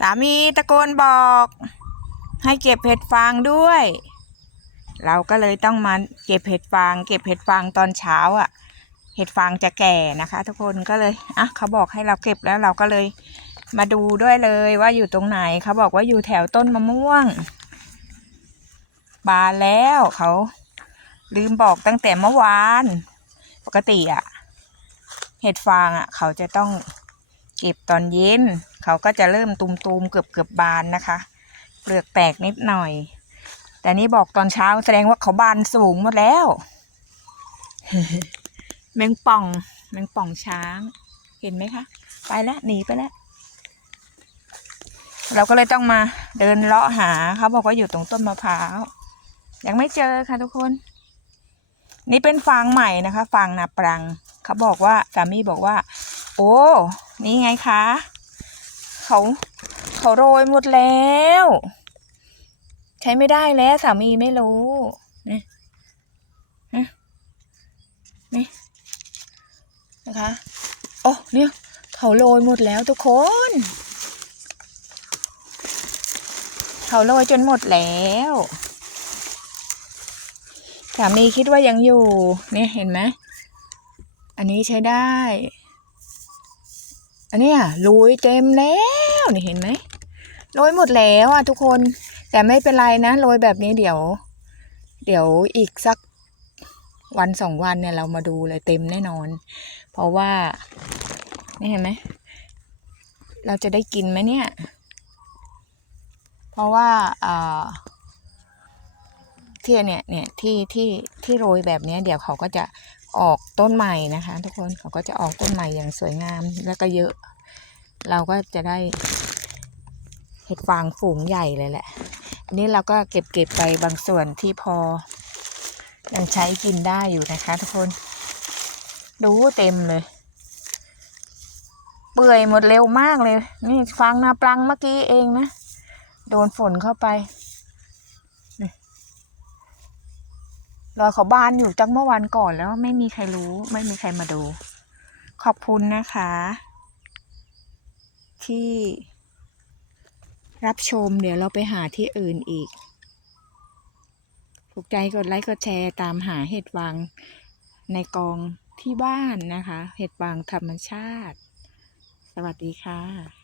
สามีตะโกนบอก ให้เก็บเห็ดฟางด้วย เราก็เลยต้องมาเก็บเห็ดฟาง เก็บเห็ดฟางตอนเช้าอะ่ะ เห็ดฟางจะแก่นะคะ ทุกคนก็เลยอะเขาบอกให้เราเก็บแล้วเราก็เลยมาดูด้วยเลยว่าอยู่ตรงไหนเขาบอกว่าอยู่แถวต้นมะม่วง บานแล้วเขาลืมบอกตั้งแต่เมื่อวาน ปกติอะ่ะ เห็ดฟางอะ่ะ เขาจะต้องเก็บตอนเย็น เขาก็จะเริ่มตุมๆเกือบเกือบๆบานนะคะ เปลือกแตกนิดหน่อย แต่นี่บอกตอนเช้าแสดงว่าเขาบานสูงหมดแล้ว แมงป่องแมงป่องช้าง เห็นไหมคะ ไปแล้วหนีไปแล้ว เราก็เลยต้องมาเดินเลาะหาเขาบอกว่าอยู่ตรงต้นมะพร้าว ยังไม่เจอค่ะทุกคน นี่เป็นฟางใหม่นะคะ ฟางนาปรัง เขาบอกว่าสามีบอกว่า โอ้ นี่ไงคะ เขาเขาโรยหมดแล้ว ใช้ไม่ได้แล้วสามีไม่รู้นี่นี่นะคะโอ้เนี่ยเขาโรยหมดแล้วทุกคน เขาโรยจนหมดแล้วสามีคิดว่ายังอยู่ เนี่ยเห็นไหม อันนี้ใช้ได้ อันนี้ยโรยเต็มแล้วนี่เห็นไหมโรยหมดแล้วอะทุกคนแต่ไม่เป็นไรนะโรยแบบนี้เดี๋ยว เดี๋ยวอีกสักวันสองวันเนี่ยเรามาดูเลยเต็มแน่นอน เพราะว่านี่เห็นไหมเราจะได้กินไหมเนี่ย เพราะว่าอ่าที่เนี่ยเนี่ยที่ที่ที่โรยแบบนี้เดี๋ยวเขาก็จะ ออกต้นใหม่นะคะ ทุกคนเขาก็จะออกต้นใหม่อย่างสวยงามแล้วก็เยอะ เราก็จะได้เห็ดฟางฝูงใหญ่เลยแหละ อันนี้เราก็เก็บเก็บไปบางส่วนที่พอ ยังใช้กินได้อยู่นะคะ ทุกคน ดูเต็มเลย เปื่อยหมดเร็วมากเลย นี่ฟางนาปลังเมื่อกี้เองนะ โดนฝนเข้าไป รอยเขาบานอยู่ตั้งเมื่อวันก่อนแล้วไม่มีใครรู้ ไม่มีใครมาดู ขอบคุณนะคะ ที่รับชมเดี๋ยวเราไปหาที่อื่นอีก ถูกใจกดไลค์กดแชร์ตามหาเห็ดฟางในกองที่บ้านนะคะ เห็ดฟางธรรมชาติ สวัสดีค่ะ